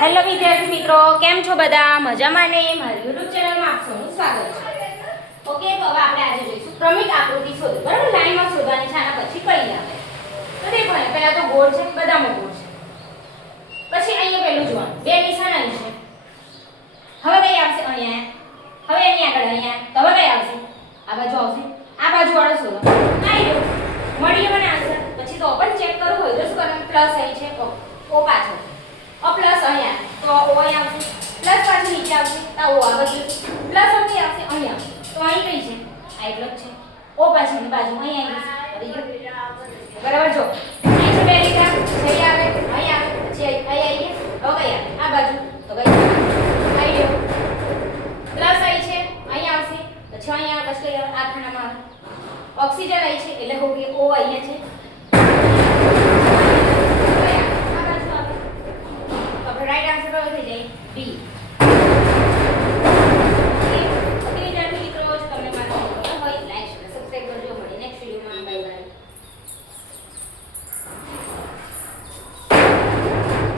Hello વિદ્યાર્થી મિત્રો, કેમ છો બધા? મજામાં ને? મારી YouTube ચેનલમાં આપ સૌનું સ્વાગત છે. ઓકે, તો હવે આપણે આજે જોઈશું ક્રમિક આકૃતિ શોધો. બરાબર, લાઈનમાં શોધવાની છે, આના પછી કઈ આવે તો તે ભણે. પહેલા તો ગોળ છે, બધામાં ગોળ છે. પછી અહીંયા પેલું જોવાનું, બે નિશાન અહીં છે. હવે કઈ આવશે? અહીંયા. હવે એની આગળ અહીંયા. તો હવે કઈ આવશે? આ બાજુ આવશે. આ બાજુ વાળો શોધો. આવી ગયો, મળી મને આન્સર. પછી તો પણ ચેક કરવું હોય તો શું કરવાનું? પ્લસ અહીં છે, ઓ પાછળ પ્લસ અહીંયા, તો ઓ અહીં આવશે. પ્લસ પાછું નીચે આવશે, તો ઓ આ બાજુ પ્લસ અહીં આવશે, અહીં આવશે. તો અહીં કઈ છે? આ એટલો જ છે. ઓ પાછળની બાજુ અહીં આવી ગયું. બરાબર, જો અહીં છે બે લીટા, જઈ આવે, અહીં આવે, પછી અહીં આવી ગયા. હવે કઈ આવે? આ બાજુ, તો કઈ આવી ગયો. પ્લસ અહીં છે, અહીં આવશે, પછી અહીં આવે, પછી આ ખાનામાં આવે. ઓક્સિજન અહીં છે, એટલે હો ગઈ ઓ અહીંયા છે. રાઈટ આન્સર કયો થઈ જાય? બી.